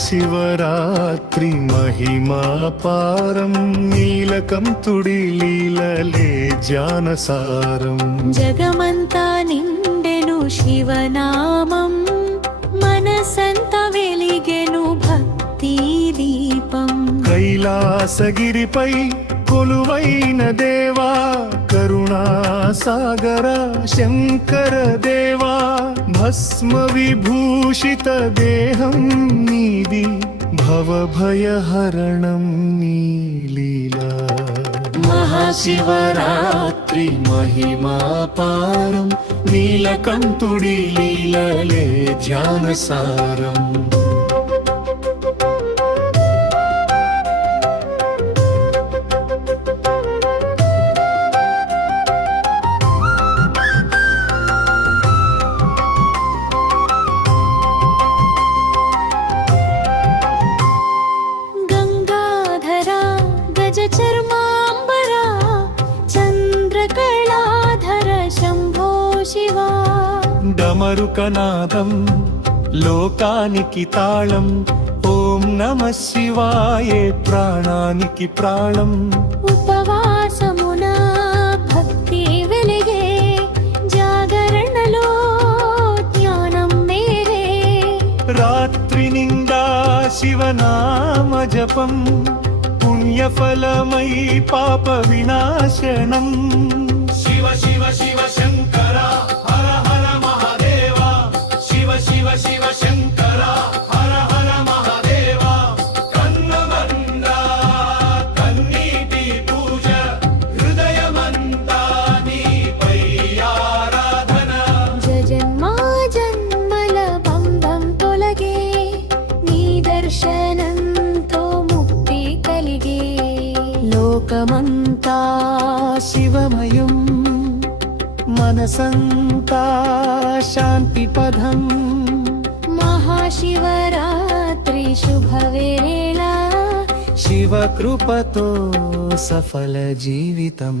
మహాశివరాత్రి మహిమాపారం నీలకంఠుడి లీలలే జానసారం జగమంతా నిండెను శివనామం మనసంత వెలిగెను భక్తి దీపం కైలాసగిరిపై కొలువైన దేవా కరుణాసాగర శంకర దేవా భస్మ విభూషిత దేహం నీది భవభయహరణం నీ లీలా మహాశివరాత్రి మహిమాపారం నీలకంఠుడి లీలలే ధ్యానసారం చర్మాంబరా చంద్రకళాధర శంభో శివా డమరుకనాదం లోకానికి తాళం ఓం నమః శివాయే ప్రాణానికి ప్రాణం ఉపవాసమున భక్తి వెలిగే జాగరణలో జ్ఞానం మేరే రాత్రి నిండా శివనామ జపం పుణ్యఫలమై పాప వినాశనం శివ శివ శివ శంకర హర హర మహాదేవ శివ శివ శివ శంకర హర హర మహాదేవ కన్నమంద కన్నీటి పూజ హృదయమంతా నీపై ఆరాధన జన్మా జన్మల బంధం తొలగే నీ దర్శనంతో ముక్తి కలిగే లోకమంతా శివమయం మనసంతా శాంతి పదం మహాశివరాత్రి శుభవేళ శివ కృపతో సఫల జీవితం